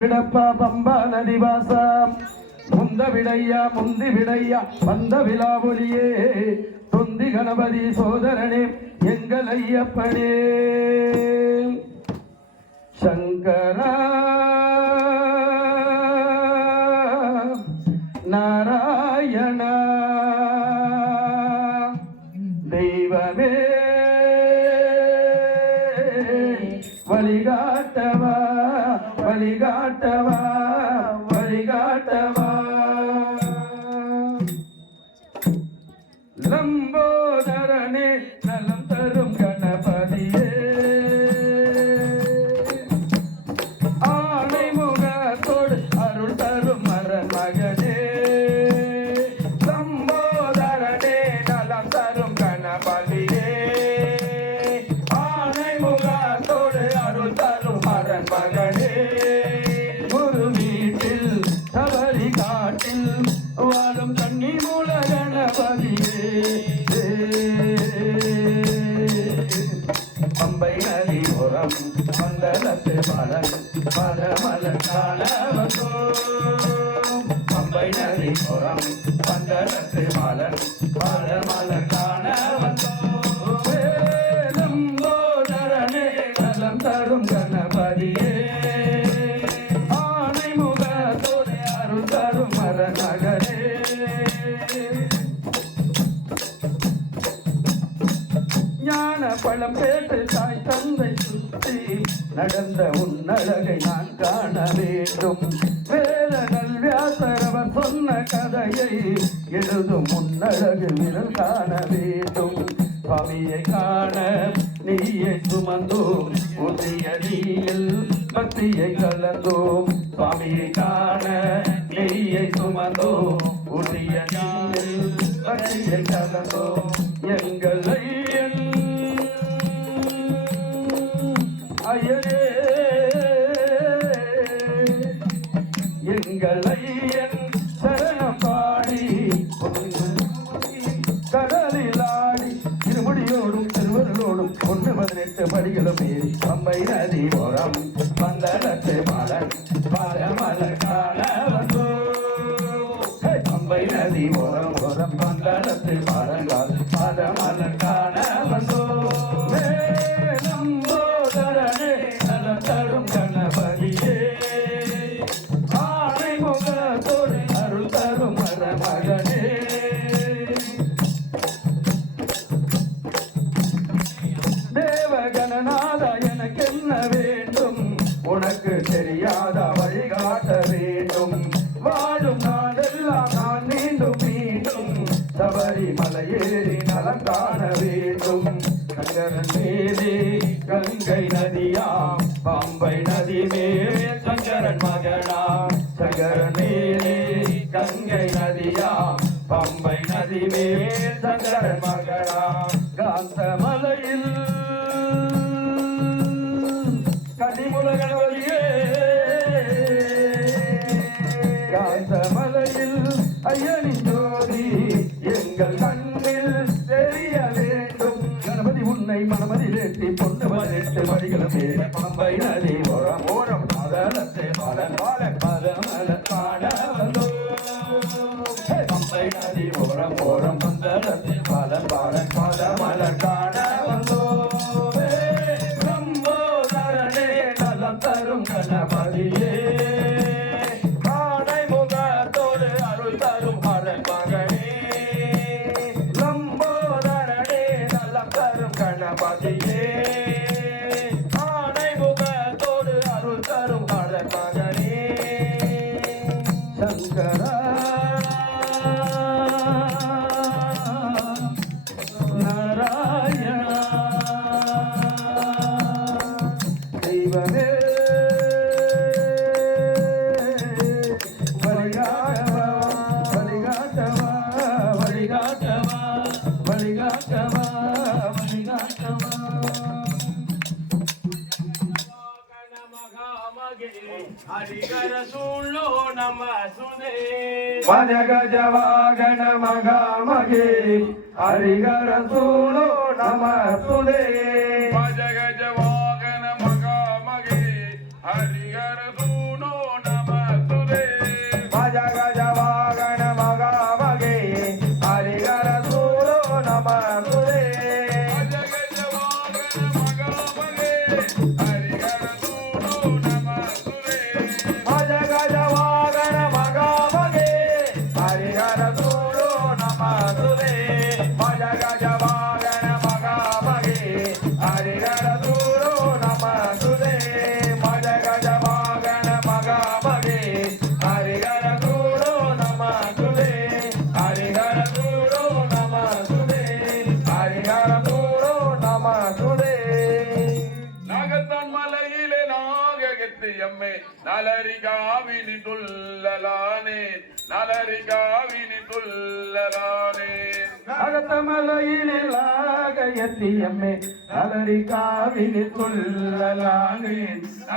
விடப்பா பம்பா நதிவாசா முந்த விடையா முந்தி விடையா வந்த விழாவொலியே தொந்தி கணபதி சோதரனே எங்கள் ஐயப்பனே சங்கரா நாராயணா தெய்வமே வழிகாட்டவா வழிகாட்டவா வழிகாட்டவா லம்போதரனே நலம் தரும் கணபதியே ஆணை முகத்தோடு அருள் தரும் மரமகனே லம்போதரனே நலம் தரும் கணபதியே ஆணை முகத்தோடு அருள் தரும் மரமகனே ஒரு வீட்டில் தவறி காட்டில் வாழும் கண்ணி மூல கணபதியே பம்பை நதி ஓரம் மண்டலத்து மலன் மலமலன் காண வந்தோம் பம்பை நதி ஓரம் மண்டலத்து மலன் மலமலன் காண வந்தோம் லம்போதரனே நலம் தரும் கணபதியே ஆணை முகத்தோடு அருள் தரும் மரநகரே ஞான பழம் பேட்டு தாய் தந்தை சுற்றி நடந்த உன்னழகை நான் காண வேண்டும் வேத நல்வியாசரவர் சொன்ன கதையை எழுதும் உன்னழகு விரல் காண வேண்டும் சுவாமியை காண நீயை சுமந்தோம் உரிய நீயில் பக்தியை கலந்தோம் சுவாமியை காண நீயை சுமந்தோம் உரிய நீயில் பக்தியை கலந்தோம் எங்கள் ஐயனே எங்கள் ஐயன் சரணம் பாடி கடலில் ஆடி திருமுடியோடும் திருவருளோடும் 118 படிகளும் ஏறி பம்பை நதி ஓரம் பந்தளத்து மலன் பதமலர் காண வந்தோம் பம்பை நதி ஓரம் ஓரம் பந்தளத்து மலங்கள் பதமலர் காண வந்தோம் லம்போதரனே நலம் தரும் கணபதியே ஆணை முகத்தோடு அருள் தரும் மரமகனே தேவகணநாத எனக்கென்ன வேண்டும் உனக்கு தெரியாத வழிகாட்ட வேண்டும் வாழும் நாடெல்லாம் நான் மீண்டும் மீண்டும் சபரிமலையேறி நலம் காண வேண்டும் சங்கரன் மேலே கங்கை நதியாம் பம்பை நதி மேலே சங்கரன் மகனாம் சங்கரன் மேலே கங்கை நதியாம் பம்பை நதி மேலே சங்கரன் மகனாம் காந்தமலையில் கனிமுலகனவழியே காந்தமலையில் ஐயனின் ஜோதி எங்கள் கண்ணில் தெரிய வேண்டும் கணபதி உன்னை மனமதிலேற்றி பொண்ணு 18 படிகளும் ஏற பம்பை நதி ஓரம் ஓரம் பதலத்தை மலன் வாழ பதமலர் காண வந்தோம் பம்பை நதி ஓரம் ஓரம் பந்தலத்தை மலன் வாழ பதமலர் காண வந்தோம் லம்போதரனே நலம் தரும் கணபதியே ஆணை முகத்தோடு அருள் தரும் மரமகனே லம்போதரனே நலம் தரும் கணபதியே ஆணை முகத்தோடு அருள் தரும் மரமகனே சங்கரா நாராயணா தெய்வமே வழிகாட்டவா வழிகாட்டவா வழிகாட்டவா வழிகாட்டவா வழிகாட்டவா ஹரிகர சூழோ நம சுதே வஜகஜ வாகன மகாமகே ஹரிகர சூழோ நம சுதே வஜகஜ வாகன மகாமகே ஹரிகர சூழோ అమ్మే నలరిగావిని తుల్లలానే నలరిగావిని తుల్లలానే அகத்தமலையிலாகயத்தியம்மே அலரிகாவினி துள்ளலானே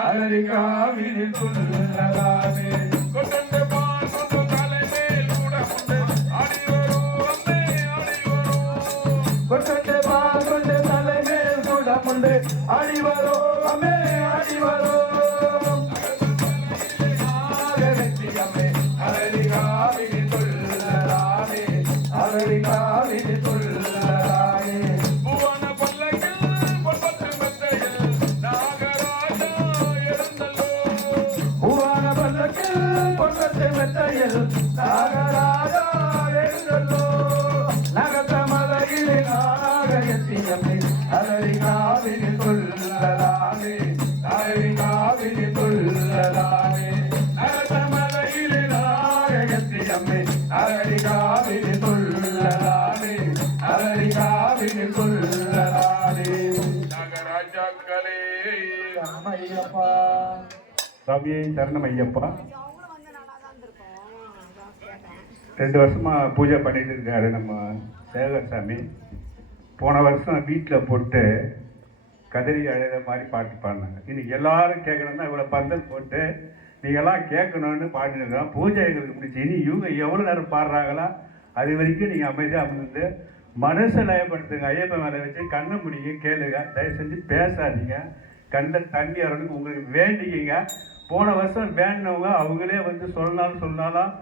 அலரிகாவினி துள்ளலானே கொண்ட பால் கொண்டு தலைமேல் கூடமுண்டு ஆடி வரும் அம்மே ஆடி வரும் கொட்டை பால் கொண்டு தலைமேல் கூடமுண்டு ஆடி வரோ அம்மே ஆடி வரோ அகத்தியம்மே அலரிகாவினி துள்ளலானே அலரிகாவினி துள்ளலானே புவன பல்லக்கில் பொன்பத்து மெத்தையில் நாகராஜா எழுந்தல்லோ பூவான பல்லக்கில் பொன்னத்தை மெத்தையில் நாகராஜா எழுந்தல்லோ நகத்தமலையிலே நாகயத்தியம்மே அலரிகாவினி துள்ளலானே அலரிகாவினி துள்ளலானே நகத்தமலையிலே நாகயத்தியம்மே அலரிகாவினி துள்ளலானே அலரிகாவினி துள்ளலானே நாகராஜாக்களே ராமையப்பா சாமியை சரணம் ஐயப்பா 2 வருஷமா பூஜை பண்ணிட்டு இருக்காரு நம்ம சேகர் சாமி. போன வருஷம் வீட்டில் போட்டு கதறி அழுத மாதிரி பாட்டு பாடினாங்க. இன்னைக்கு எல்லாரும் கேட்கணும்னா இவ்வளோ பந்தல் போட்டு நீங்கள்லாம் கேட்கணும்னு பாடினதுதான் பூஜை எங்களுக்கு முடிச்சு. இனி இவங்க எவ்வளோ நேரம் பாடுறாங்களா அது வரைக்கும் நீங்கள் அமைதியாக அமர்ந்து மனசை லயப்படுத்துங்க. ஐயப்பன் மேலே வச்சு கண்ணை முடிங்க, கேளுங்க. தயவு செஞ்சு பேசாதீங்க. கண்ணில் தண்ணி வரணுக்கு உங்களுக்கு வேண்டிக்கிங்க. போன வருஷம் வேண்டினவங்க அவங்களே வந்து சொன்னாலும்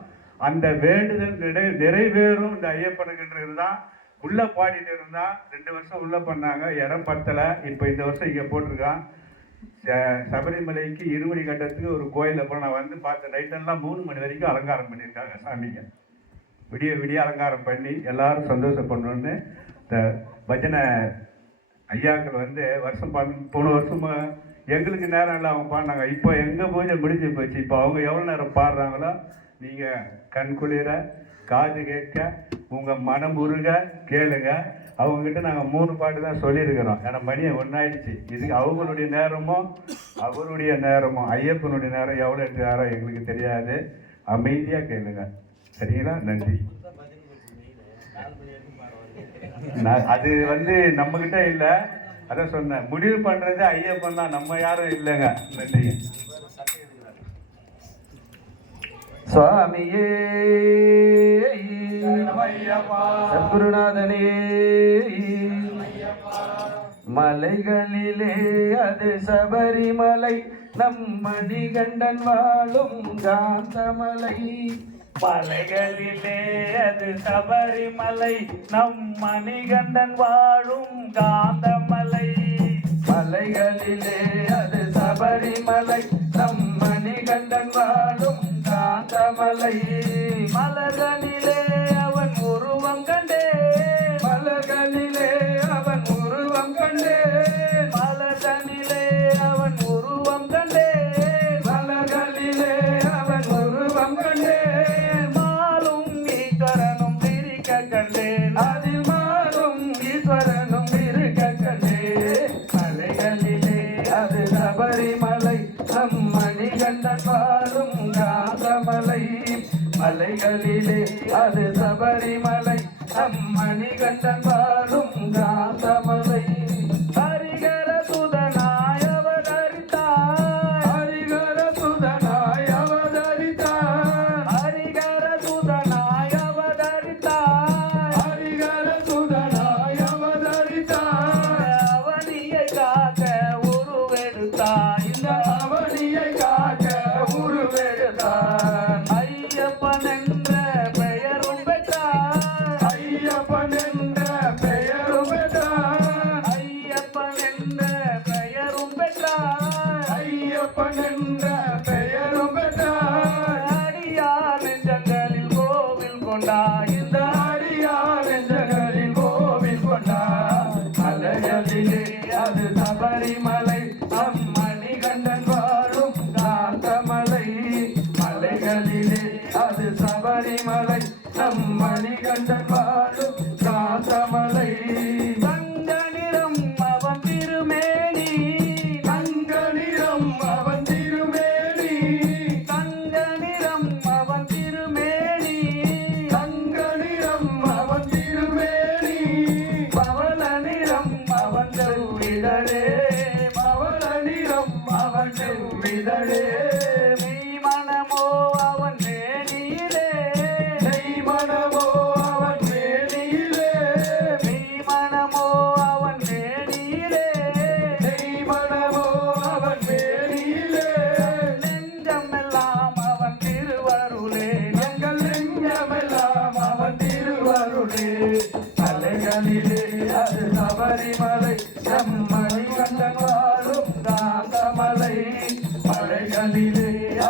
அந்த வேண்டுதல் நிறைவேறும். இந்த ஐயப்பனுக்குன்றது தான் உள்ளே பாடிட்டு இருந்தால் 2 வருஷம் உள்ளே பண்ணாங்க, இடம் பத்தலை. இப்போ இந்த வருஷம் இங்கே போட்டிருக்கான். சபரிமலைக்கு 2 மணி கட்டத்துக்கு ஒரு கோயிலில் போய் நான் வந்து பார்த்த நைட்டெல்லாம் 3 மணி வரைக்கும் அலங்காரம் பண்ணியிருக்காங்க சாமிங்க. விடிய அலங்காரம் பண்ணி எல்லாரும் சந்தோஷப்படணுன்னு இந்த பஜனை ஐயாக்கள் வந்து வருஷம் போன வருஷமா எங்களுக்கு நேரம் இல்லை அவங்க பாடினாங்க. இப்போ எங்கள் பூஜை முடிஞ்சு போச்சு. இப்போ அவங்க எவ்வளோ நேரம் பாடுறாங்களோ நீங்கள் கண் குளிர காது கேட்க உங்கள் மனம் உருக கேளுங்க. அவங்ககிட்ட நாங்கள் 3 பாட்டு தான் சொல்லியிருக்கிறோம். ஏன்னா மணியை 1 ஆயிடுச்சு. இது அவங்களுடைய நேரமும் அவருடைய நேரமும் ஐயப்பனுடைய நேரம் எவ்வளோ நேரம் எங்களுக்கு தெரியாது. அமைதியாக கேளுங்க. சரிங்களா? நன்றி. அது வந்து நம்மகிட்ட இல்லை. அதான் சொன்னேன், முடிவு பண்ணுறது ஐயப்பன் தான், நம்ம யாரும் இல்லைங்க. நன்றி. சுவாமியே சத்குருநாதனே மலைகளிலே அது சபரிமலை, நம் மணிகண்டன் வாழும் காந்தமலை. மலைகளிலே அது சபரிமலை, நம் மணிகண்டன் வாழும் காந்தமலை. மலைகளிலே அது சபரிமலை, நம் மணிகண்டன் வாழும் காந்தமலை. மலர்களிலே அவன் உருவம் கண்டே, மலர்களிலே அவன் உருவம் கண்டே, மலர்களிலே அவன் உருவம் கண்டே, மலர்களிலே அவன் உருவம் கண்டே. மாலும் ஈஸ்வரனும் பிரிக்க கண்டேன், அதில் மாறும் ஈஸ்வரனும் இருக்க கண்டே. மலைகளிலே அது சபரிமலை, நம் மணிகண்டன் வாழும் காந்தமலை. மலைகளிலே அது சபரிமலை, நம் மணிகண்டன் வாழும் காந்தமலை. ஹரிகர சுதனாய் அவதரித்தாய், ஹரிகர சுதனாய் அவதரித்தார், ஹரிகர சுதனாய் அவதரித்தாய். ஹரிகர சுதனாய் அவதரித்தார். அவனியை காக்க உருவெடுத்தாய், இந்த அவனியை காக்க உருவெடுத்தார். ஐயப்பன் என்ற பெயரும் பெற்றார், ஐயப்பன் என்ற பெயரும் பெற்றார், ஐயப்பன் என்ற பெயரும் பெற்றார். ஐயப்பன் என்ற பெயரும் பெற்றார். அடியார் நெஞ்சங்களில் கோவில் கொண்டாய், இந்த அடியார் நெஞ்சங்களில் கோவில் கொண்டார். மலைகளிலே அது சபரிமலை, நம் மணிகண்டன் வாழும் காந்தமலை. மலைகளிலே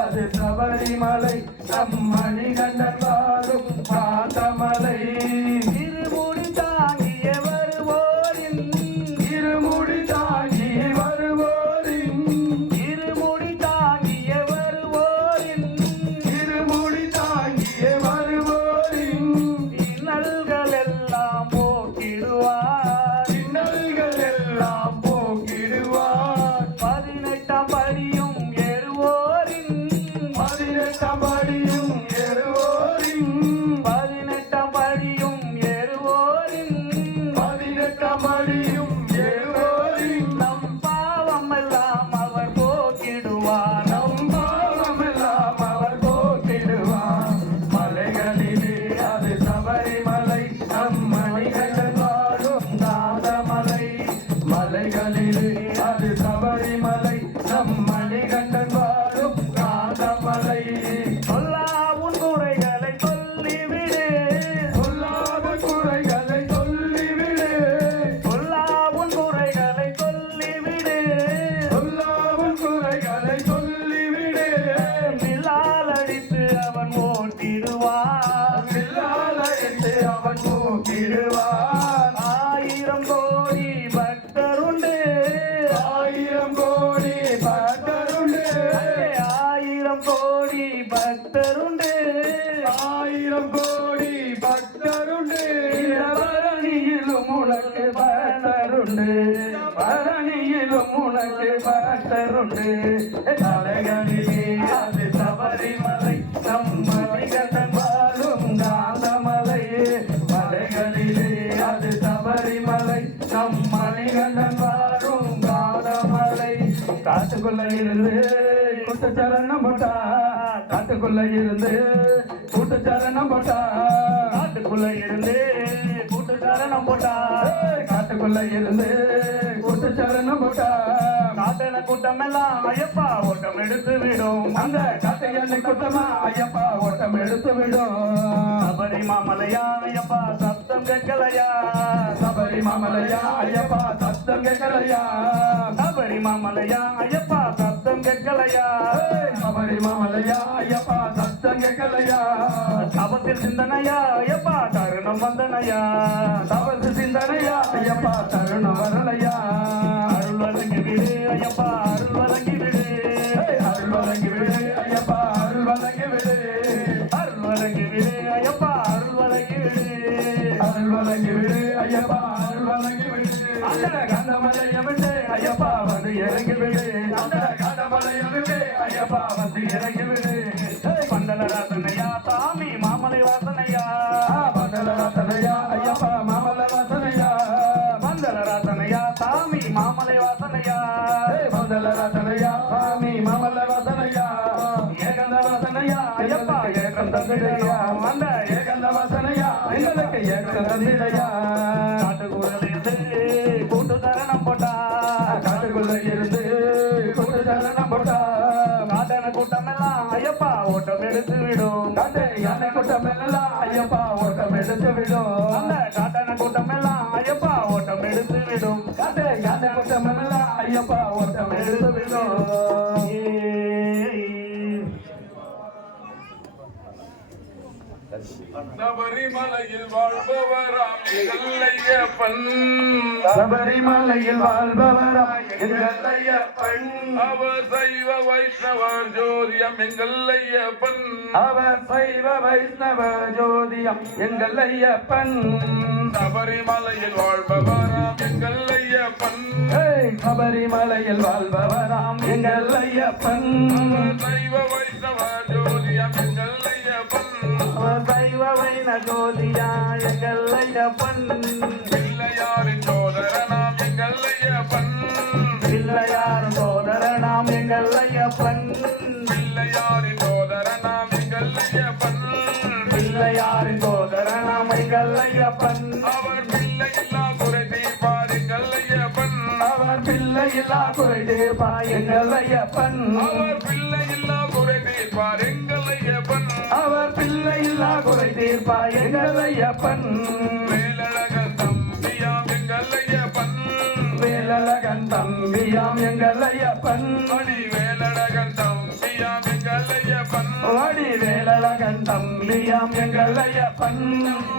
அது சபரிமலை நம் மணிகண்டன் வாழும் காந்தமலை இருமுடி தாங்கிய வருவோரின் இருமுடி தாங்கி வருவோரின் இருமுடி தாங்கிய வருவோரின் இருமுடி தாங்கிய வருவோரின் இன்னல்கள் எல்லாம் போக்கிடுவார் இன்னல்கள் எல்லாம் போக்கிடுவார் 18ஆம் படியும் ஏறுவோரின் 18ஆம் படியும் ஏறுவோரின் 18ஆம் படியும் ஏறுவோரின் 18ஆம் படியும் ஏறுவோரின் நம் பாவம் எல்லாம் அவர் போக்கிடுவார் நம் பாவமெல்லாம் அவர் போக்கிடுவார் மலைகளிலே அது சபரிமலை நம் மணிகண்டன் வாழும் நாதமலை மலைகளிலே அது சபரிமலை நம் மணிகண்டன் வாழும் நாதமலை சொல்லா உன் குறைகளை சொல்லிவிடு சொல்லாத குறைகளை சொல்லிவிடு சொல்லா உன் குறைகளை சொல்லிவிடு சொல்லாத குறைகளை சொல்லிவிடு வில்லால் அடித்து அவன் ஓட்டிடுவான் வில்லாலயத்தை அவன் போக்கிடுவான் 1000 கோடி பக்தருண்டு 1000 கோடி பக்தருண்டு 1000 கோடி பக்தருண்டு 1000 கோடி பக்தருண்டு பரணியிலும் உனக்கு பக்தருண்டு பரணியிலும் உனக்கு பக்தருண்டு தலைகளிலே அது சபரிமலை நம் மணிகண்டன் வாழும் காந்தமலை மலைகளிலே அது சபரிமலை நம் மணிகண்டன் வாழும் காந்தமலை காட்டுக்குள்ள இருந்து கூட்டுச்சரணம் போட்டா காட்டுக்குள்ள இருந்து கூட்டுச்சரணம் போட்டா காட்டுக்குள்ள இருந்து கூட்டு சரணம் போட்டா காட்டுக்குள்ள இருந்து கூட்டுச்சரணம் போட்டா காட்டன கூட்டம் எல்லாம் ஐயப்பா ஓட்டம் எடுத்து விடும் அந்த காட்டையனை கூட்டமா ஐயப்பா ஓட்டம் எடுத்து விடும் சபரிமாமலையா ஐயப்பா சப்தம் கேட்கலையா சபரிமலையா ஐயப்பா சத்தம் கேட்கலையா சபரிமாமலையா ஐயப்பா சப்தம் கேட்கலையா சபரிமலையா ஐயப்பா சத்தம் கேட்கலையா தபத்தில் சிந்தனையா ஐயப்பா தருணம் வந்தனையா தவறு சிந்தனையா ஐயப்பா தருணம் வரலையா அருள் வழங்கி விடு ஐயப்பா அருள் வழங்கி விடு அருள் வழங்கி விடு ஐயப்பா அருள் வழங்கி விடு அருள் வழங்கி விடு ஐயப்பா அருள் வழங்கி விடு அருள் வழங்கி விடு ஐயப்பா அருள் வழங்கி விடு அந்த கந்தமலையை விட்டு ஐயப்பா வந்து இறங்கி விடு அந்த கந்தமலையை விட்டு ஐயப்பா வந்து இறங்கி விடு பண்டல ராசனையா சாமி மாமலை வாசனையா பந்தல வாசனையா ஐயப்பா மாமல்ல வாசனையா பந்தல ராசனையா சாமி மாமலை வாசனையா பந்தல வாசனையா சாமி மாமல்ல வாசனையா ஏகந்த வாசனையா ஐயப்பா ஏகந்த தந்திடையா அந்த ஏகந்த வாசனையா எங்களுக்கு ஏகந்த தந்திடையா காட்டுக்குள்ள இருந்து கூட்டு சரணம் போட்டா காட்டுக்குள்ள இருந்து கூட்டுச்சரணம் போட்டா காட்டன கூட்டம் எல்லாம் ஐயப்பா ஓட்டம் எடுத்து விடும் காட்டு யானை கூட்டம் எல்லாம் ஐயப்பா ஓட்டம் எடுத்து விடும் அந்த காட்டன கூட்டம் எல்லாம் ஐயப்பா ஓட்டம் எடுத்து விடும் காட்டு யானை கூட்டம் எல்லாம் ஐயப்பா ஓட்டம் எடுத்து விடும் சபரிமலையில் வாழ்பவராம் எல்லையப்பன் சபரிமலையில் வாழ்பவராய் எங்கள் ஐயப்பன் அவர் சைவ வைஷ்ணவர் ஜோதியம் எங்கள் ஐயப்பன் அவர் சைவ வைஷ்ணவ ஜோதியம் எங்கள் ஐயப்பன் சபரிமலையில் வாழ்பவராம் எங்கள் ஐயப்பன் சபரிமலையில் வாழ்பவராம் எங்கள் ஐயப்பன் சைவ வைஷ்ணவ ஜோதியம் எங்கள் ஐயப்பன் அவர் சைவ வைண ஜோதியா எங்கள் ஐயப்பன் பிள்ளையாரின் சோதரனாம் எங்கள் ஐயப்பன் பிள்ளையார் சோதரனாம் எங்கள் ஐயப்பன் பிள்ளையாரின் சோதரனாம் எங்கள் ஐயப்பன் பிள்ளையாரின் சோதரனாம் எங்கள் ஐயப்பன் அவர் பிள்ளையில்லா குறை தீர்ப்பார் எங்கள் ஐயப்பன் அவர் பிள்ளையில்லா குறை தீர்ப்பா எங்கள் ஐயப்பன் அவர் பிள்ளையில்லா குறை தீர்ப்பார் எங்கள் ஐயப்பன் அவர் பிள்ளையில்லா குறை தீர்ப்பா எங்கள் ஐயப்பன் வேலழகன் தம்பியாம் எங்கள் ஐயப்பன் வேலழகன் தம்பியாம் எங்கள் ஐயப்பன் மணி வேலழகன் தம்பியாம் எங்கள் தம்பியாம் எங்கள் ஐயப்பன்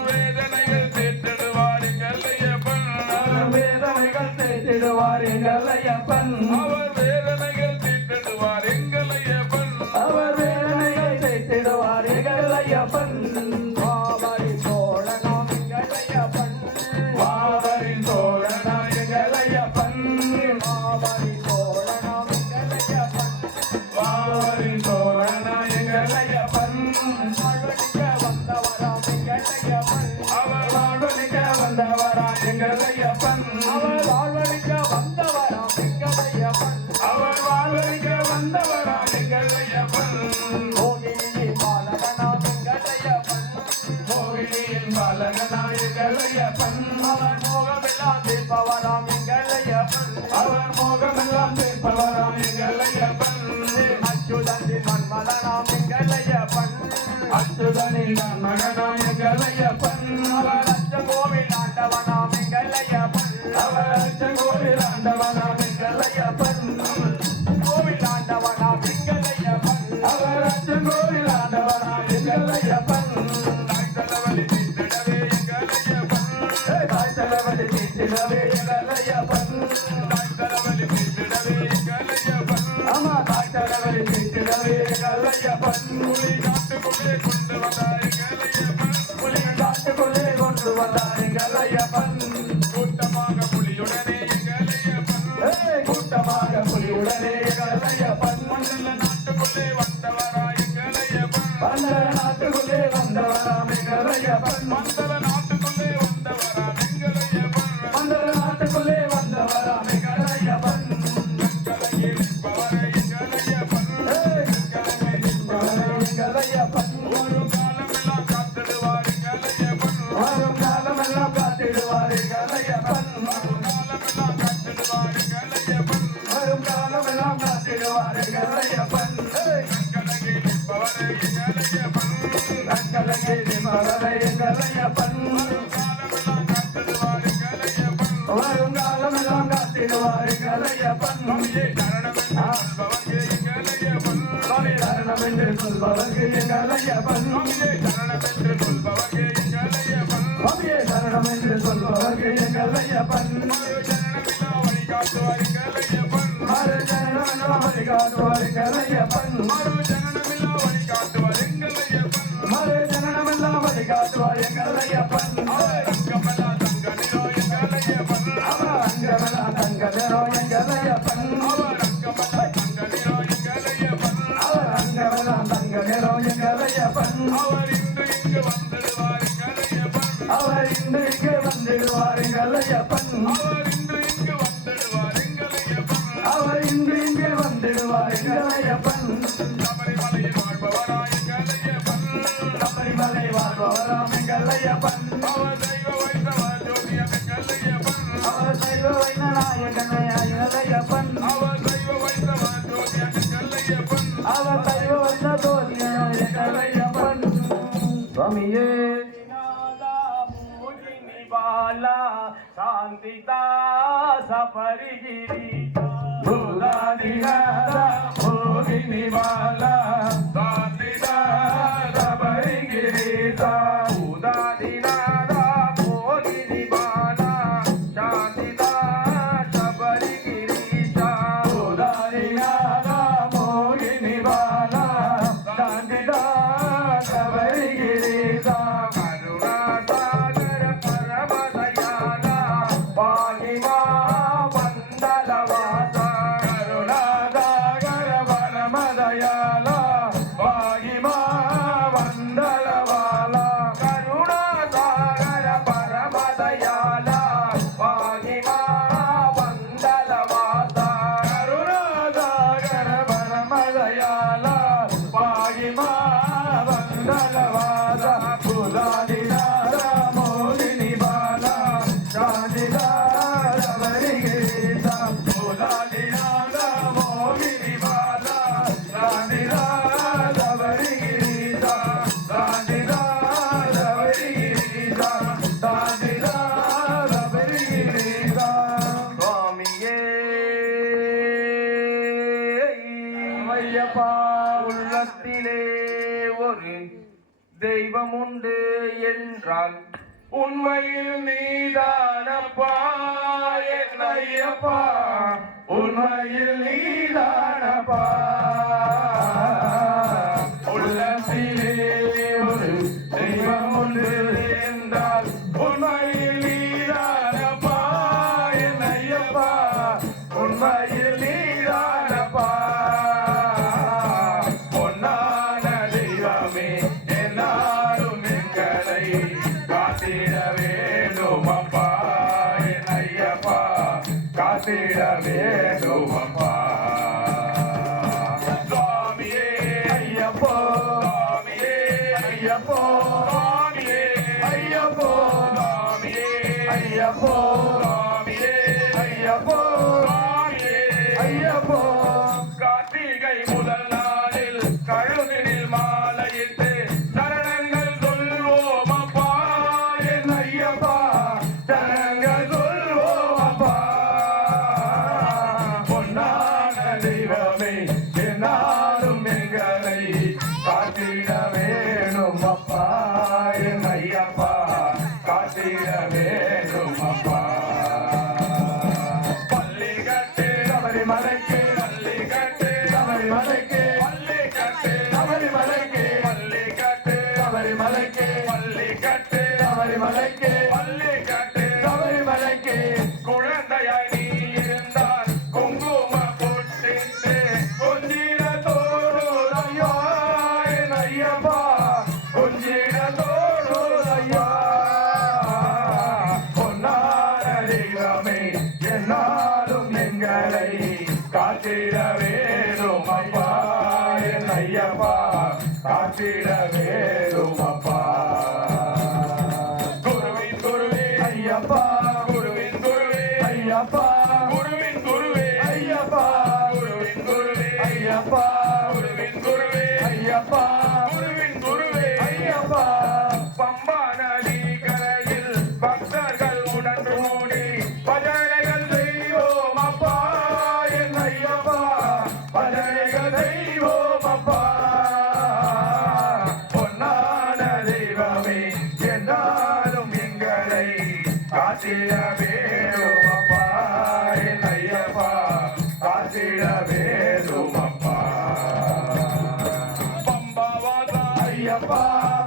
வேதனைகள் தீர்த்திடுவார் எங்கள் ஐயப்பன் வேதனைகள் தேற்றிடுவார் எங்கள் ஐயப்பன் அவர் வேதனைகள் தீர்த்திடுவார் எங்கள் ஐயப்பன் அவர் வேதனைகள் தேற்றிடுவார் எங்கள் ஐயப்பன் மாவரி சோழனாம் எங்கள் ஐயப்பன் மாவரி சோழனாம் எங்கள் ஐயப்பன் மாவரி சோழனாம் எங்கள் ஐயப்பன் மாவரி சோழனாம் எங்கள் ஐயப்பன் வாழ்வழிக்க வந்தவராம் எங்கள் ஐயப்பன் அவர் வாழ்வழிக்க வந்தவராம் எங்கள் ஐயப்பன் அவர் வாழ்வழிக்க வந்தவராம் எங்கள் ஐயப்பன் அவர் வாழ்வழிக்க வந்தவராம் எங்கள் ஐயப்பன் மோகினியின் பாலகனாம் எங்கள் ஐயப்பன் மோகினியின் பாலகனாம் எங்கள் ஐயப்பன் அவர் மோகமெல்லாம் தீர்ப்பவராம் எங்கள் ஐயப்பன் அவர் மோகமெல்லாம் தீர்ப்பவராம் எங்கள் ஐயப்பன் அச்சுதனின் மன்மதனாம் எங்கள் ஐயப்பன் அச்சுதனின் மகனாம் எங்கள் ஐயப்பன் அவர் அச்சகோவில் ஆண்டவனாம் எங்கள் ஐயப்பன் அவர் அச்சங்கோவில் ஆண்டவனாம் எங்கள் ஐயப்பன் கோவில் ஆண்டவனாம் எங்கள் ஐயப்பன் அவர் அச்சங்கோவில் ஆண்டவனாம் எங்கள் ஐயப்பன் தாய் தலைவலி தீர்த்திடவே எங்கள் ஐயப்பன் தாய் தலைவலி தீர்த்திடவே எங்கள் ஐயப்பன் தாய் தலைவலி தீர்த்திடவே எங்கள் ஐயப்பன் ஆமா தாய் தலைவலி தீர்த்திடவே எங்கள் ஐயப்பன் புலி காட்டுக்குள்ளே கொண்டு வந்தார் எங்கள் ஐயப்பன் புலி காட்டுக்குள்ளே கொண்டு வந்தார் எங்கள் ஐயப்பன் கூட்டமாக புலியுடனே எங்கள் ஐயப்பன் கூட்டமாக புலியுடனே எங்கள் ஐயப்பன் மண்டல நாட்டுக்குள்ளே வந்தவரா எங்கள் ஐயப்பன் மண்டல நாட்டுக்குள்ளே வந்தவராம் எங்கள் ஐயப்பன் மண்டல நாட்டுக்குள்ளே வந்தவரா எங்கள் ஐயப்பன் மண்டல நாட்டுக்குள்ளே வந்தவராம் எங்கள் ஐயப்பன் கலங்கி நிற்பவரே எங்கள் ஐயப்பன் கலங்கை நிற்பவரே எங்கள் ஐயப்பன் ஒரு காலமெல்லாம் காத்திடுவார் எங்கள் ஐயப்பன் வரும் காலமெல்லாம் காத்திடுவார் எங்கள் ஐயப்பன் காலமெல்லாம் காத்திடுவார் எங்கள் ஐயப்பன் வரும் காலமெல்லாம் காத்திடுவார் எங்கள் ஐயப்பன் கலங்கி நிற்பவரே எங்கள் ஐயப்பன் கலங்கை நிற்பவரே எங்கள் ஐயப்பன் காலமெல்லாம் காத்திடுவார் எங்கள் ஐயப்பன் வரும் காலமெல்லாம் காத்திடுவார் எங்கள் ஐயப்பன் சுவாமியே சரணம் என்று சொல்பவர்க்கு எங்கள் ஐயப்பன் சரணம் என்று சொல்பவர்க்கு எங்கள் ஐயப்பன் சுவாமியே சரணம் என்று சொல்பவர்க்கு எங்கள் ஐயப்பன் சுவாமியே சரணம் என்று சொல்பவர்க்கு எங்கள் ஐயப்பன் மறு ஜனனமில்லா வழிகாட்டுவார் எங்கள் ஐயப்பன் மறு ஜனனமெல்லாம் வழிகாட்டுவார் எங்கள் ஐயப்பன் அவர் அங்கமெல்லாம் தங்க நிலோ எங்கள் ஐயப்பன் அவர் அங்கமெல்லாம் தங்க நிறோ எங்கள் ஐயப்பன் அவர் அங்கமெல்லாம் தங்க நிலோ எங்கள் ஐயப்பன் அவர் அங்கமெல்லாம் தங்க நிறோ எங்கள் ஐயப்பன் அவர் இன்று இங்கு வந்திடுவார் எங்கள் ஐயப்பன் அவர் இன்று இங்கு வந்திடுவார் எங்கள் ஐயப்பன் அவர் இன்று இங்கு வந்திடுவார் எங்கள் ஐயப்பன் அவர் இன்று இங்கு வந்திடுவார் எங்கள் ஐயப்பன் சபரிமலையில் வாழ்பவரா எங்கள் ஐயப்பன் சபரிமலை வாழ்பவராம் எங்கள் ஐயப்பன் அவர் தெய்வ வைஷ்ணவ ஜோதியம் எங்கள் ஐயப்பன் அவர் சைவ வைணநாயகனை எங்கள் ஐயப்பன் அவர் தெய்வ வைஷ்ணவ ஜோதியம் எங்கள் ஐயப்பன் அவர் சைவ வைண ஜோதியை எங்கள் ஐயப்பன் சுவாமியே பாலா சாந்தி தாச பரிகிரி பூதாதிநாத மோகினி பாலா சாந்திதாத பரிகிரீதா உதாதிநாத மோகினி பாலா சாந்திதாச பரிகிரீஷா பூதாதிநாத மோகினி பாலா சாந்திதாத பரிகிரீதா கருணாசாகர பரமதயால பாகிமா மண்டலவாச கருணாதாகர பரமதயால பாகிமா வந்தளவால கருணாசாகர பரமதயால பாகிமா மண்டலவாச கருணாதாகர பரமதயால பாகிமா வந்தளவால புதாதிநாத மோகினி பால சாதிதார பரிகிரீதா புதாதிநாத மோகினி பால சாதிதார பரிகிரீதா சாதிதார பரிகிரீதா சாதிதார பரிகிரீதா சுவாமியே ஐயப்பா உள்ளத்திலே ஒரு தெய்வம் உண்டு என்றால் உண்மையில் நீதானப்பா என் ஐயப்பா, உண்மையில் நீதானப்பா உள்ளத்திலே ஒரு தெய்வம் உண்டு என்றால் உண்மையில் நீதானப்பா என் ஐயப்பா, உண்மையில் நீதானப்பா பொன்னான தெய்வமே என்னாலும் எங்களை காத்திட வேண்டும் அப்பா என் ஐயப்பா, காத்திட வேண்டும் அப்பா சுவாமியே ஐயப்போ, சுவாமியே ஐயப்போ, சுவாமியே ஐயப்போ, சுவாமியே ஐயப்போ, சுவாமியே ஐயப்போ, சுவாமியே ஐயப்போ. கார்த்திகை முதல் நாளில் கழுதினில் மாலையிட்டு சரணங்கள் சொல்வோம் அப்பா என் ஐயப்பா, சரணங்கள் சொல்வோம் அப்பா பொன்னான தெய்வமே என்னாலும் எங்களை காத்திட வேணும் அப்பா என் ஐயப்பா, காத்திட வேணும் அப்பா பள்ளிக்கட்டு சபரிமலைக்கு, பள்ளிக்கட்டு சபரிமலைக்கு, பள்ளிக்கட்டு சபரிமலைக்கு, பள்ளிக்கட்டு சபரிமலைக்கு, பள்ளிக்கட்டு சபரிமலைக்கு, பள்ளிக்கட்டு சபரிமலைக்கு. குழந்தையாய் நீ இருந்தால் குங்கும பொட்டிட்டு கொஞ்சிட தோடுதையா என் ஐயப்பா, கொஞ்சிட தோடுதையா பொன்னான தெய்வமே என்னாலும் எங்களை காத்திட வேணும் அப்பா என் ஐயப்பா, காத்திட வேணும் அப்பா குருவின் குருவே ஐயப்பா, குருவின் குருவே ஐயப்பா, குருவின் குருவே ஐயப்பா, குருவின் குருவே ஐயப்பா, குருவின் குருவே ஐயப்பா, குருவின் குருவே ஐயப்பா. பம்பா நதி கரையில் பக்தர்கள் உடன் கூடி பஜனைகள் செய்வோம் அப்பா என் ஐயப்பா, பஜனைகள் செய்வோம் அப்பா பொன்னான தெய்வமே என்னாலும் எங்களை காத்திட வேணும் அப்பா என் ஐயப்பா, காத்திட வேணும் அப்பா பம்பாவாசா ஐயப்பா,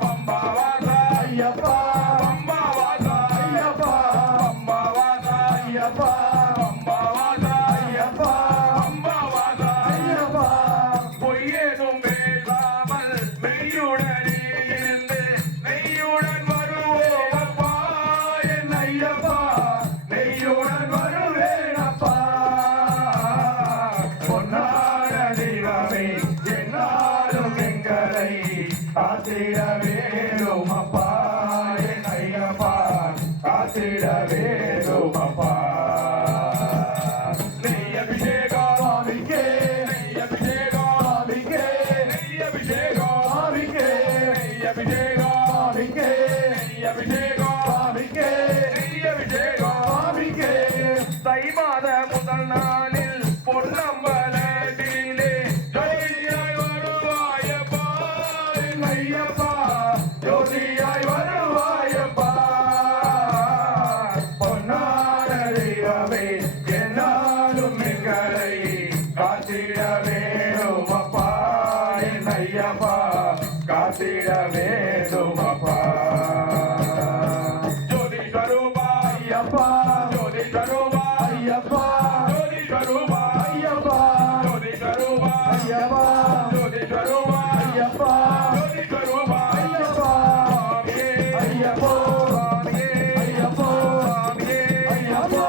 பம்பாவாசா ஐயப்பா, பம்பாவாசா ஐயப்பா, பம்பாவாசா ஐயப்பா, பம்பாவாசா ஐயப்பா, பம்பாவாசா ஐயப்பா. பொய்யேதும் பேசாமல் மெய்யுடன் இருந்து நெய்யுடன் வருவோம் அப்பா என் ஐயப்பா, நெய்யுடன் வருவேன் அப்பா பொன்னான தெய்வமே என்னாலும் எங்களை காத்திட வேணும் அப்பா என் ஐயப்பா, காத்திட வேணும் அப்பா நெய் அபிஷேகம் சுவாமிக்கே, நெய் அபிஷேகம் சுவாமிக்கே, நெய் அபிஷேகம் சுவாமிக்கே, நெய் அபிஷேகம் சுவாமிக்கே, நெய் அபிஷேகம் சுவாமிக்கே, நெய் அபிஷேகம் சுவாமிக்கே. தை மாத முதல் நாளில் பொன்னம்பலத்திலே ஜோதியாய் வருவாயப்பா என் ஐயப்பா, ஜோதியாய் வருவாயப்பா பொன்னான தெய்வமே என்னாலும் எங்களை காத்திட வேணும் அப்பா என் ஐயப்பா, காத்திட வேணும் அப்பா ஜோதி ஸ்வரூபா ஐயப்பா, ஜோதி ஸ்வரூபா ஐயப்பா, ஜோதி ஸ்வரூபா ஐயப்பா, ஜோதி ஸ்வரூபா ஐயப்பா, ஜோதி ஸ்வரூபா ஐயப்பா, ஜோதி ஸ்வரூபா ஐயப்பா சுவாமியே ஐயப்போ, சுவாமியே ஐயப்போ, சுவாமியே ஐயப்போ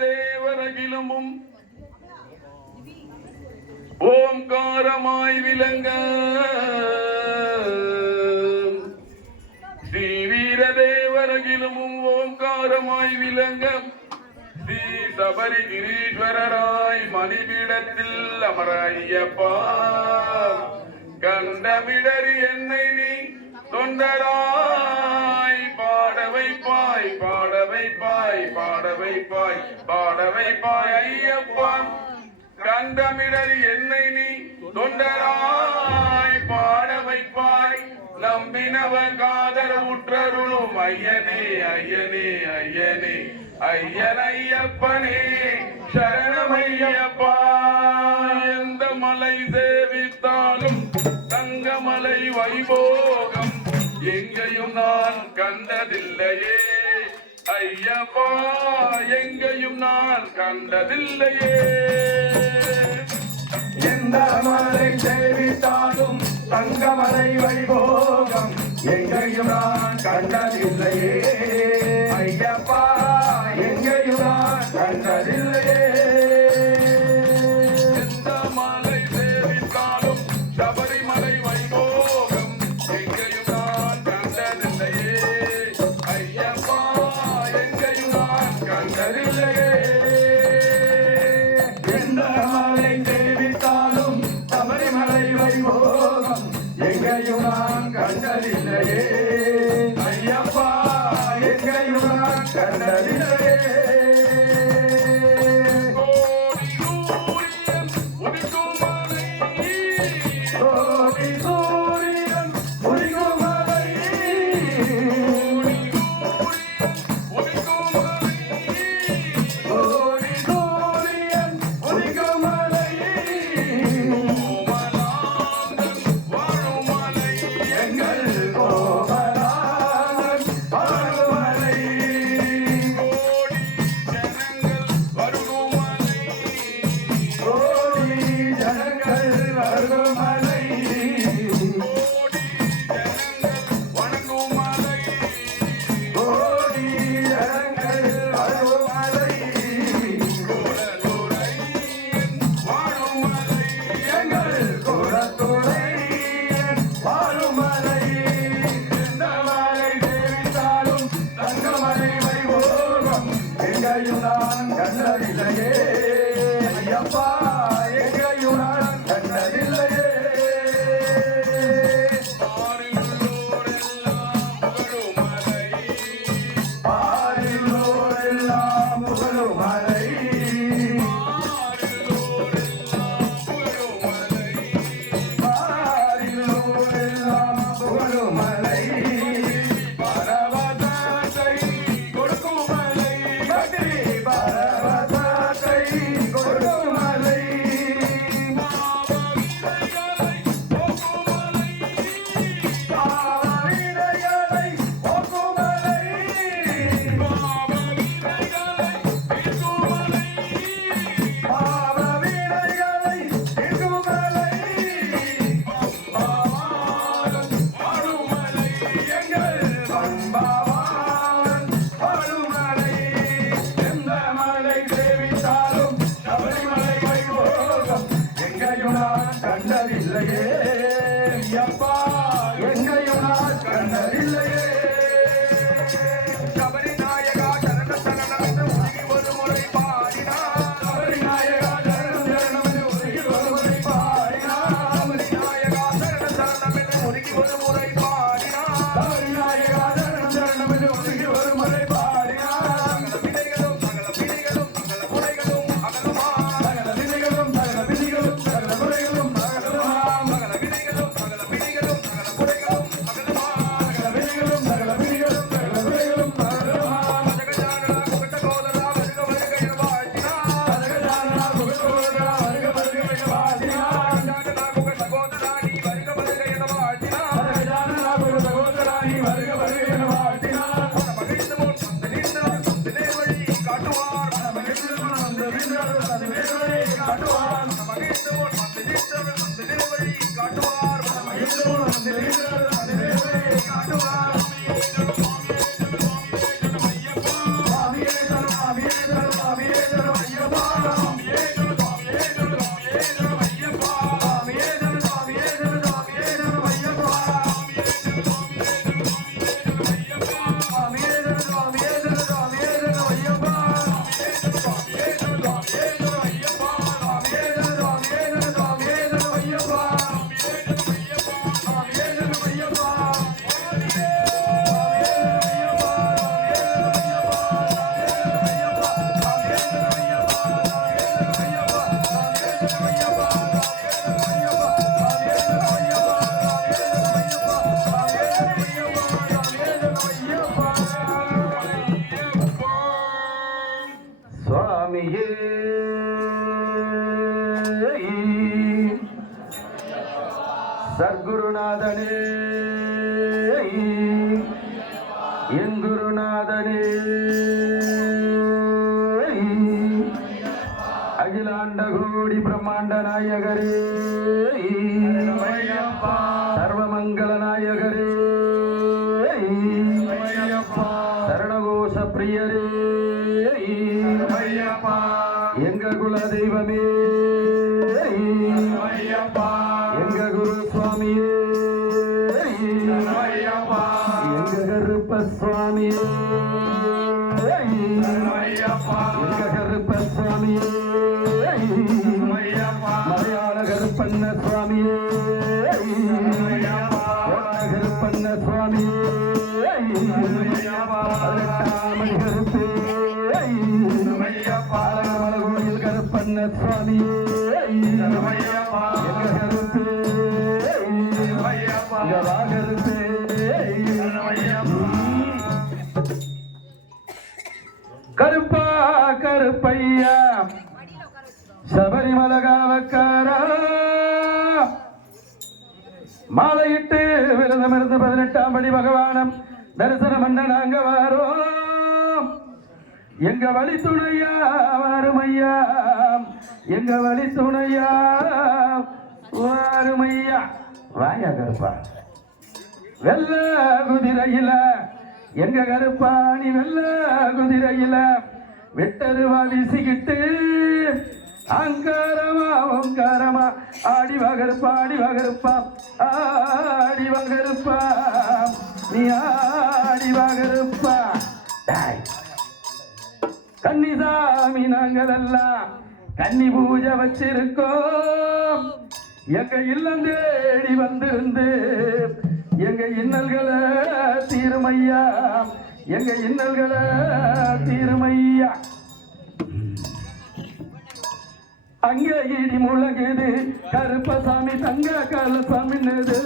தேவரகிலமும் ஓம்காரமாய் விளங்க ஸ்ரீ வீர தேவரகிலமும் ஓம்காரமாய் விளங்க ஸ்ரீ சபரி கிரீஸ்வரராய் மணிபீடத்தில் அமர ஐயப்பா, கண்டமிடறி என்னை நீ தொண்டராய் பாட வைப்பாய் பாட வைப்பாய் பாட வைப்பாய் பாட வைப்பாய் ஐயப்பா கண்டமிடறி என்னை நீ தொண்டராய் பாட வைப்பாய் நம்பினவர் காதல் உற்றருளும் ஐயனே ஐயனே ஐயனே ஐயன் ஐயப்பனே சரணமையப்பா எந்த மலை சேவித்தாலும் தங்கமலை வைபோகம் எங்கேயும் நான் கண்டதில்லையே ஐயப்பா எங்கேயும் நான் கண்டதில்லையே எந்த மலை சேவித்தாலும் தங்கமலை வைபோகம் எங்கேயும் நான் கண்டதில்லையே ஐயப்பா எங்கேயும் நான் கண்டதில்லையே எந்த மலை சேவித்தாலும் சபரிமலை வைபோகம் எங்கேயும் நான் கண்டதில்லையே ஐயப்பா எங்கேயும் நான் கண்டதில்லையே எந்த மலை சேவித்தாலும் சபரிமலை வைபோகம் எங்கேயும் நான் கண்டதில்லையே ஐயப்பா எங்கேயும் நான் கண்டதில்லையே கோடி சூரியன் உதிக்கும் மலை. கோடி சூரியன் உதிக்கும் மலை. கோமலாங்கன் வாழும் மலை. எங்கள் கோமலாங்கன் வாழும் மலை. கோடி ஜனங்கள் வருகும் மலை. கோடி ஜனங்கள் வருகும் மலை. கோடி ஜனங்கள் வணங்கும் மலை. கோடி ஜனங்கள் வருகும் மலை. குலதுரையின் வாழும் மலை. எங்கள் குலத்துறையின் வாழும் மலை. எந்த மலை சேவித்தாலும் தங்கமலை வைபோகம் எங்கேயும் நான் கண்டதில்லையே ஐயப்பா எங்கேயும் நான் கண்டதில்லையே பாரில்லோரெல்லாம் புகழும் மலை. பாரில்லோரெல்லாம் புகழும் மலை. பரவதத்தை கொடுக்கும் மலை. பக்தி பரவசத்தை கொடுக்கும் மலை. பாவவினைகளை போக்கும் மலை. பாவவினைகளை போக்கும் மலை. பாவவினைகளை தீர்க்கும் மலை. பாவவினைகளை தீர்க்கும் மலை. பம்பாவான் வாழும் மலை. எங்கள் பம்பாவான் வாழும் மலை. எந்த மலை சேவித்தாலும் சபரிமலை வைபோகம் எங்கேயும் நான் கண்டதில்லையே ஐயப்பா எங்கேயும் நான் கண்டதில்லையே சபரிநாயகா சரண சரணம் என்று உருகி ஒரு முறை பாடினார். சபரிநாயகா சரணம் சரணம் என்று உருகி ஒரு முறை பாடினார். சபரிநாயகா சரண சரணம் என்று உருகி ஒரு முறை பாடினார். சபரிநாயகா சரணம் சரணம் என்று உருகி ஒரு முறை பாடினார். வினைகளும் சகல பிழைகளும் சகல குறைகளும் அகலுமா. சகல வினைகளும் சகல விதிகளும் சகல குறைகளும் அகலுமாம். சகல வினைகளும் சகல பிழைகளும் சகல குறைகளும் அகலுமா. சகல வினைகளும் சகல விதிகளும் சகல குறைகளும் அகலுமாம். ஜகஜானனா குகட்ட கோதரா வருக வருக என வாழ்த்தினார். சகஜானனா புகழ்வோரா வருக வருக என வாழ்த்தினார். ஜகஜானனா குகட்ட கோதரா நீ வருக வருக என வாழ்த்தினார். சகஜானனா புகழ் சகோதரா நீ வருக வருக என வாழ்த்தினார். மகிழ்ந்து முன் வந்து நின்றார் வந்து நேர்வழி காட்டுவார். மகிழ்ந்து அந்த வீரர்கள் தன் வேர்வையை காட்டுவார். மகிழ்ந்து முன் வந்து நின்றார் வந்து நேர்வழி காட்டுவார். மகிழ்ந்து அந்த வீரர்கள் தன் வேர்வையை காட்டுவார். சுவாமியே சரணம் சுவாமியே சரணம் சுவாமியே சரணம் ஐயப்பா. சுவாமியே சரணம் சுவாமியே சரணம் சுவாமியே சரணம் ஐயப்பா. சுவாமியே சரணம் சுவாமியே சரணம் சுவாமியே சரணம் ஐயப்பா. சுவாமியே சரணம் சுவாமியே சரணம் சுவாமியே சரணம் ஐயப்பா. சுவாமியே சரணம் சுவாமியே சரணம் ஐயப்பா. சுவாமியே சரணம் சுவாமியே சரணம் சுவாமியே சரணம் ஐயப்பா. சுவாமியே சரணம் ஐயப்பா. சுவாமியே சரணம் ஐயப்பா. நாயகரே என் குருநாதனே அகிலாண்ட கோடி பிரம்மாண்ட நாயகரே சர்வமங்கல நாயகரே சரணகோஷ பிரியரே எங்க குல தெய்வமே எங்க குரு சுவாமியே எங்க கருப்ப சுவாமியே எங்க கருப்ப சுவாமியே மலையாள கருப்பண்ண சுவாமியே கருப்பண்ண சுவாமியே பதினெட்டாமணி கருப்பே கோயில் கருப்பண்ண சுவாமியே எங்க கருப்பே கருப்பே கருப்பா கருப்பையா சபரிமல காவக்காரா மாலையிட்டு விரதம் இருந்து 18ஆம் படி பகவானம் தரிசனம் பண்ண நாங்க வாரோம் எங்க வழி துணையா வாருமையா எங்க வழி துணையா வாருமையா வாயா கருப்பா வெள்ள குதிரையில எங்க கருப்பாணி வெள்ள குதிரையில விட்டருவா வீசிக்கிட்டு அங்காரமா ஓங்காரமா ஆடி வகருப்பா ஆடி வகருப்பா ஆடி வகருப்பா நீ ஆடி வகருப்பா கன்னிசாமி நாங்கள் எல்லாம் கன்னி பூஜை வச்சிருக்கோம் எங்க இல்லம் தேடி வந்திருந்து எங்க இன்னல்களை தீருமையா எங்க இன்னல்களை தீருமையா அங்கே இடி முழங்குது கருப்பசாமி தங்க கலசாமின்னது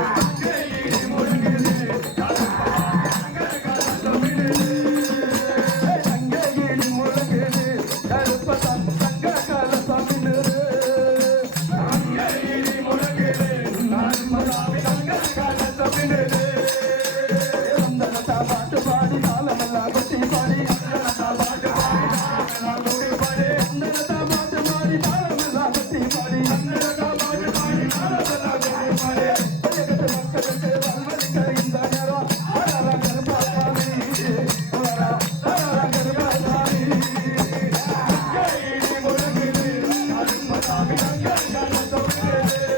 அங்கே இடி முழங்குது அங்கே இடி முழங்குது கருப்பசாமி தங்க கலசாமின்னது அங்கே இடி முழங்குது கருப்பசாமி தங்க கலசாமின்னது வந்தனத்தா பாட்டு பாடி காலமெல்லாம் கொட்டி பாடி வந்தனத்தா பாட்டு பாடி காலமெல்லாம் கொட்டி பாடி வந்தனத்தா பாட்டு பாடி காலமெல்லாம் கொட்டி பாடி வந்தனத்தா பாட்டு பாடி காலமெல்லாம் கொட்டி பாடி உலகத்து மக்களுக்கு வாழ்வளிக்க இந்த நேரம் வராரா கருப்பாசாமி வராரா கருப்பாசாமி கையிடி முழங்குது கருப்பசாமி தங்கள் கலசாமின்னது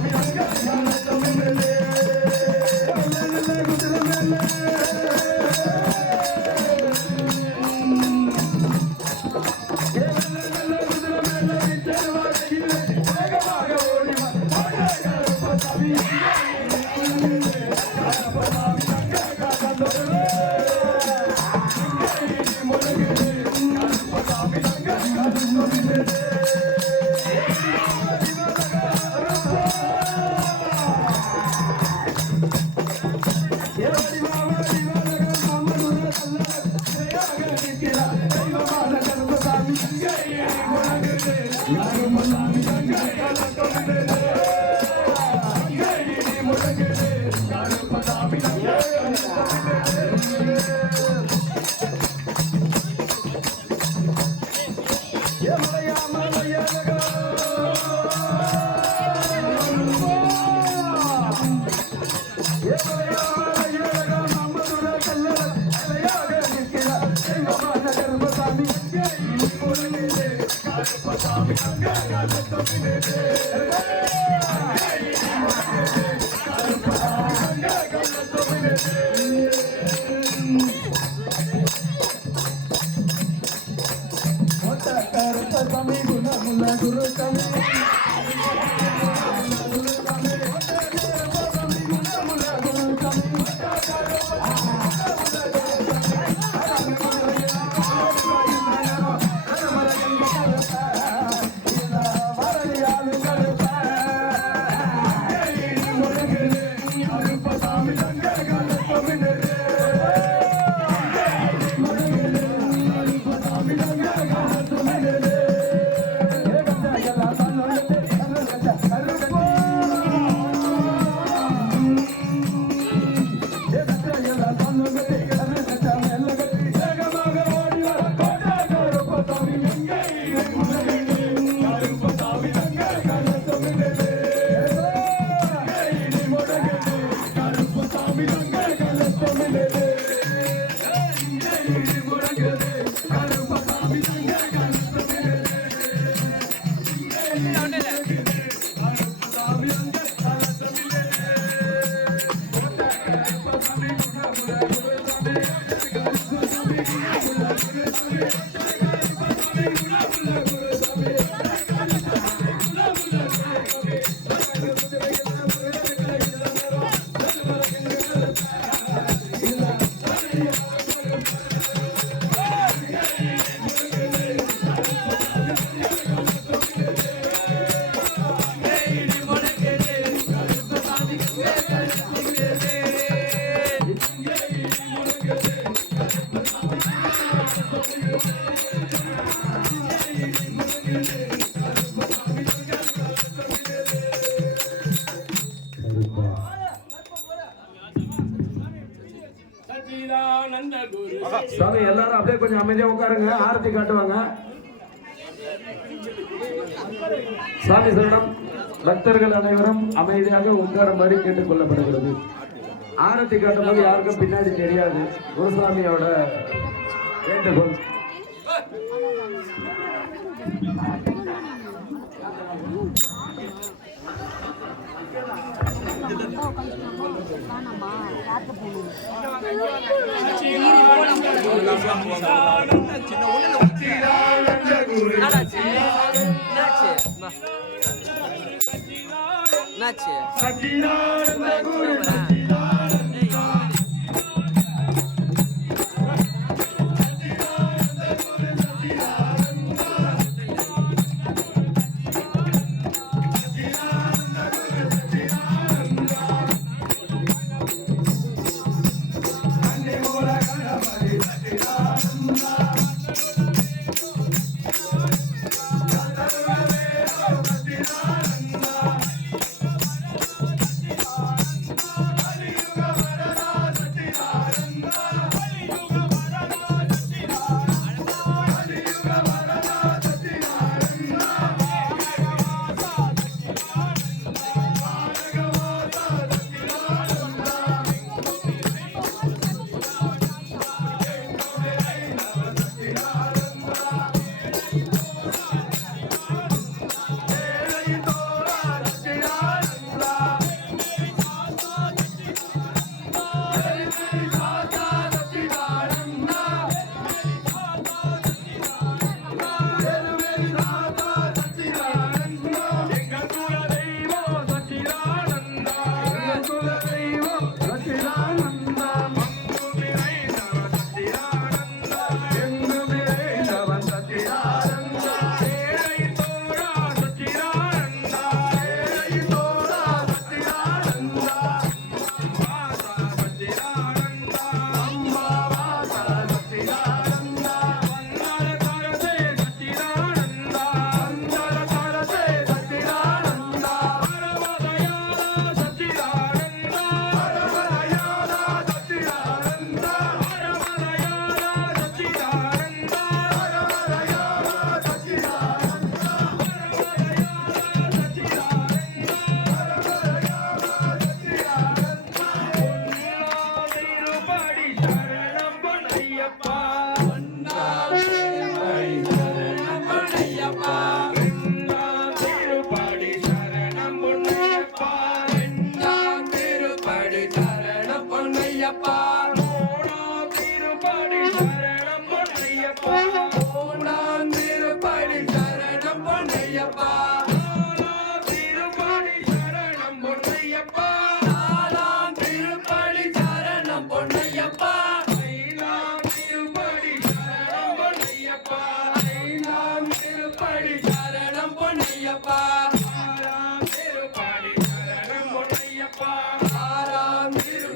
கையிடி முழங்குது கருப்பசாமி தங்கள் கலசாமின்னது Thank you. சச்சிதானந்த குரு சாமி எல்லாரும் அப்படியே கொஞ்சம் அமைதியா உட்காருங்க. ஆரத்தி காட்டுவாங்க. சாமி சரணம். பக்தர்கள் அனைவரும் அமைதியாக உட்காருமாறு கேட்டுக் கொள்ளப்படுகிறது. ஆரத்தி காட்டும் போது யாருக்கும் பின்னாடி தெரியாது. குருசாமியோட வேண்டுகோள். சச்சிதானந்த குரு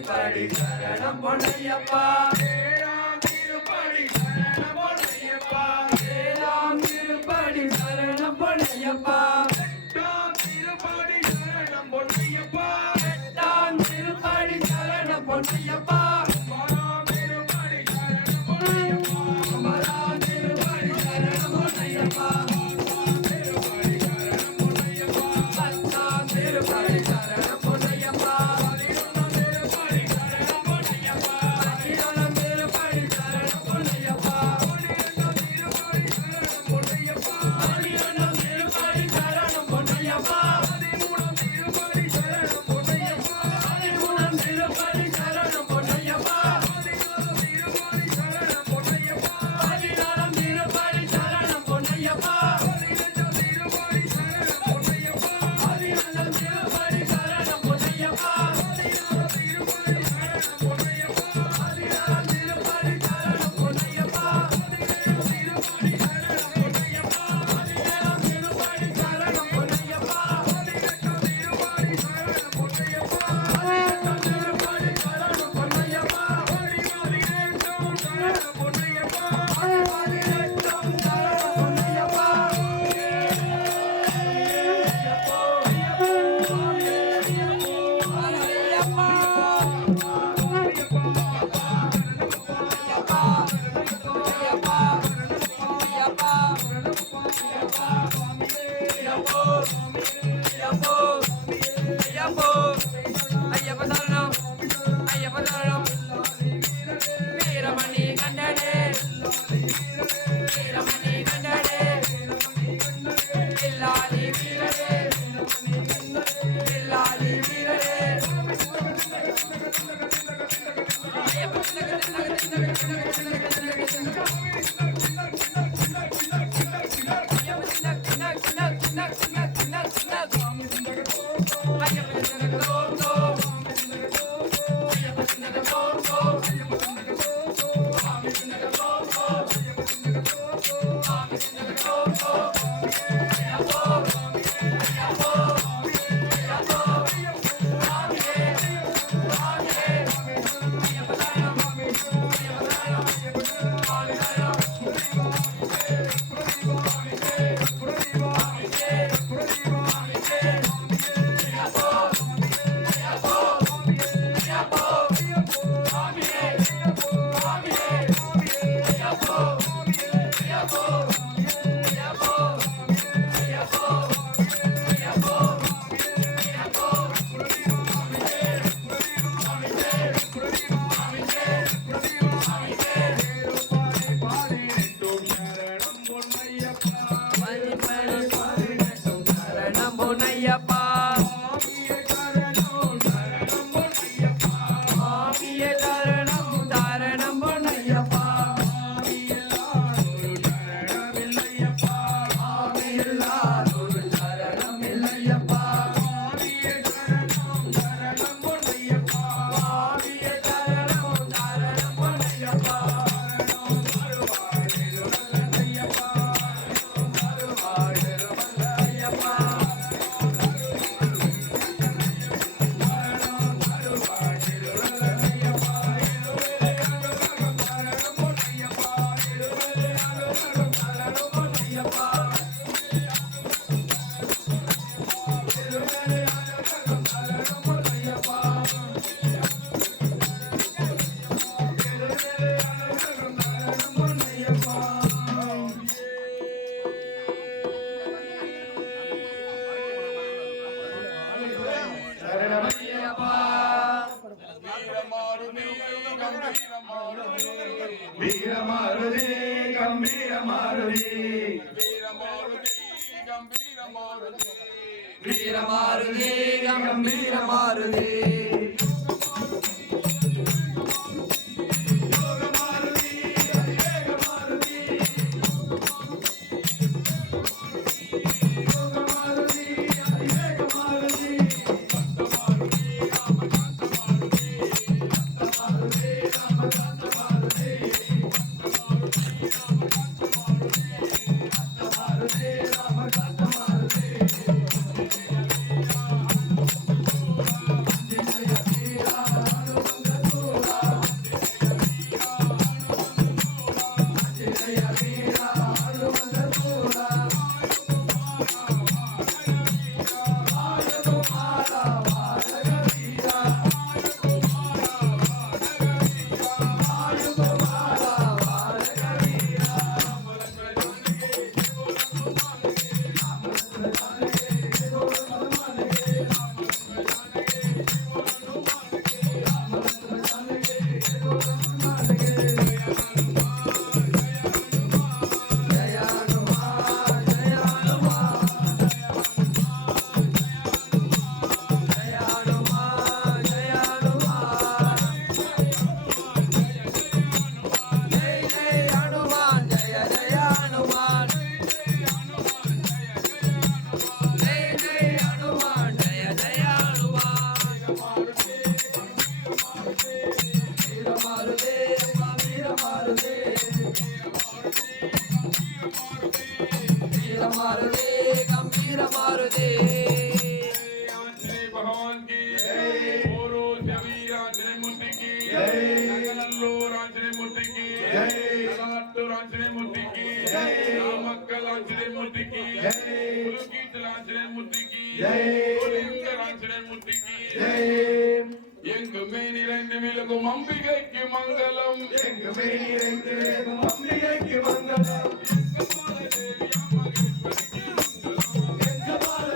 சரணம் பொன்னையப்பா ஏழாம் திருப்படி சரணம் பொன்னையப்பா ஏழாம் திருப்படி சரணம் பொன்னையப்பா எட்டாம் திருப்படி சரணம் பொன்னையப்பா எட்டாம் திருப்படி சரணம் பொன்னையப்பா ஒன்பதாம் திருப்படி சரணம் பொன்னையப்பா ஒன்பதாம் திருப்படி சரணம் பொன்னையப்பா திருப்படி சரணம் பொன்னையப்பா ஐயப்போ ஐயப்போ ஐயப்ப சரணம் ஐயப்ப சரணம் வீரமணி கண்டனே வீரமணி கண்டனே வில்லாளி வீரனே வில்லாளி வீரனே வீரமாருதி கம்பீரமாருதி வீரமாருதி கம்பீரமாருதி भगवान की मूर्ति की मूर्ति की मूर्ति की मक्कल मूर्ति की मूर्ति की मूर्ति की எங்குமே நிறைந்து விலகும் அம்பிகைக்கு மங்களம் எங்குமே நிறைந்து விலகும் அம்பிகைக்கு மங்களம் எங்கபால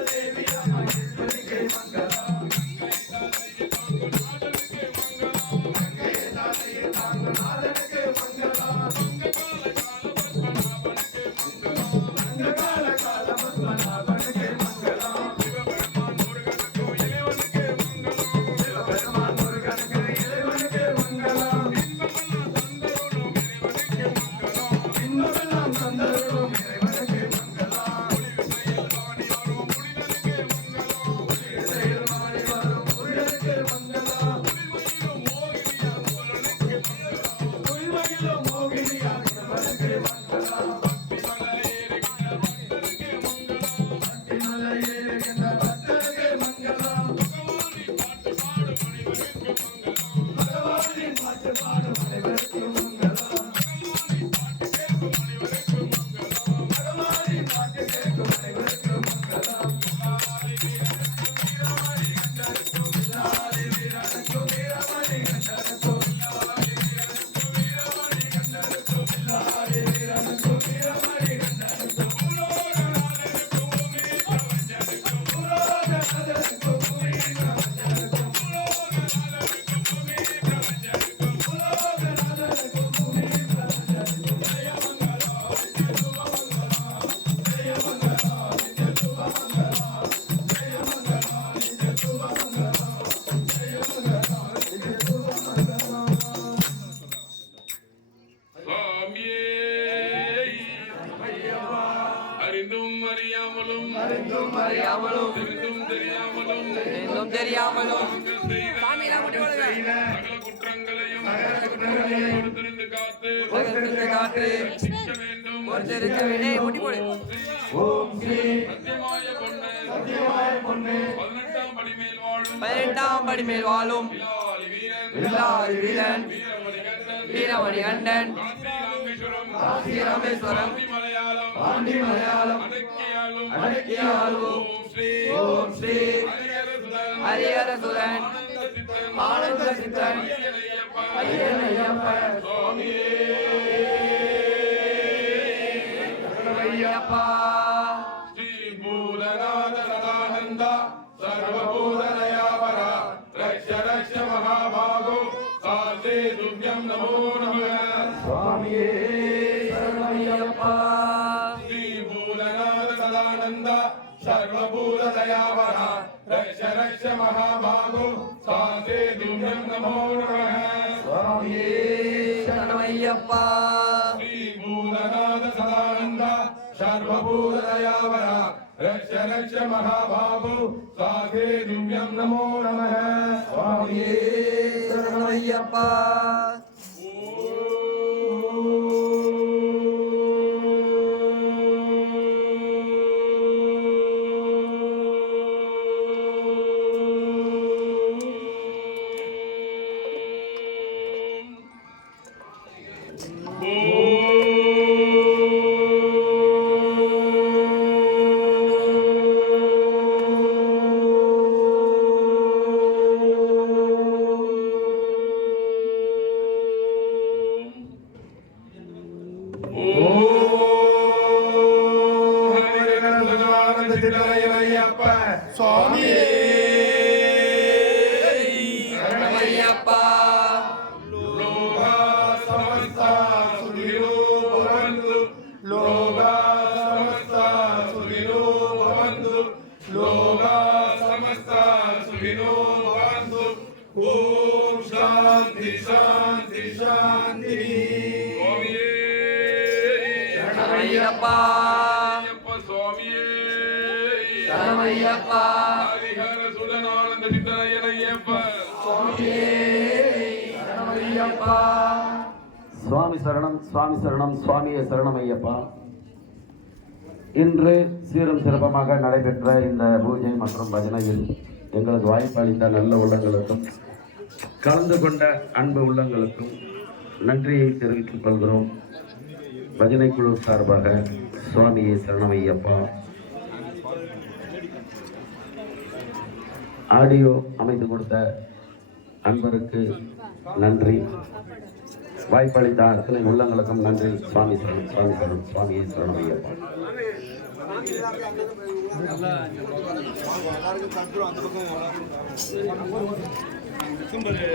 அறியாமலும் தெரிந்தும் தெரியாமலும் தெரிந்தும் தெரியாமலும் சாமியெல்லாம் கூட்டி வாழுங்க. சகல குற்றங்களையும் பொறுத்திருந்து காத்து உலகத்திற்கு காத்து ரட்சிக்க வேண்டும். ஒருத்தருக்கு வினை கூட்டி போடு. ஓம் ஸ்ரீ சத்தியமாய பொண்ணு 18ஆம் படி மேல் வாழும் 18ஆம் படி மேல் வாழும் வில்லாளி வீரன் வில்லாளி வீரன் வீரமணி கண்டன் வீரமணிகண்டன் ஸ்ரீராமேஸ்வரம் ஸ்ரீராமேஸ்வரம் பாண்டி மலையாளம் அடக்கியாளும் ஓம் ஸ்ரீ ஹரிஹரசுதன் ஆனந்த சித்தன் ஐயனையப்பன் ஐயப்பா ஸ்ரீ பூதநாத சதானந்த சர்வபூததயாவர ரக்ஷ ரக்ஷ மகாபாகோ சாந்தே துப்யம் நமோ நமः சுவாமியே ஐயப்பா ஸ்ரீ பூதநாத சதானந்த சர்வபூததயாவர ரக்ஷ ரக்ஷ மகாபாகோ சாந்தே துப்யம் நமோ நமः சுவாமியே சரணமையப்பா ஸ்ரீ பூதநாத சதானந்த சர்வபூததயாவர ரக்ஷ ரக்ஷ மகாபாகோ சாந்தே துப்யம் நமோ நமः சுவாமியே சரணமையப்பா சுவாமியே சரணமையப்பா லோகா சமஸ்தா சுகினோ பவந்து லோகா சமஸ்தா சுகினோ பவந்து லோகா சமஸ்தா சுகினோ பவந்து ஓம் சாந்தி சாந்தி சாந்தி சுவாமியே சரணமையப்பா சுவாமியே சரணமையப்பா ஹரிஹர சுதனானந்த சித்தனையனையப்ப சரணமையப்பா சுவாமி சரணம் சுவாமி சரணம் சுவாமியே சரணம் ஐயப்பா. இன்று சீரும் சிறப்பமாக நடைபெற்ற இந்த பூஜை மற்றும் பஜனையில் எங்களுக்கு வாய்ப்பு அளித்த நல்ல உள்ளங்களுக்கும் கலந்து கொண்ட அன்பு உள்ளங்களுக்கும் நன்றியை தெரிவித்துக் கொள்கிறோம். பஜனை குழு சார்பாக சுவாமியே சரணம் ஐயப்பா. ஆடியோ அமைத்து கொடுத்த அன்பருக்கு நன்றி. வாய்ப்பளித்த அத்தனை உள்ளங்களுக்கும் நன்றி. சுவாமி சரணம் சுவாமி சரணம் சுவாமியே சரணம் ஐயப்பா.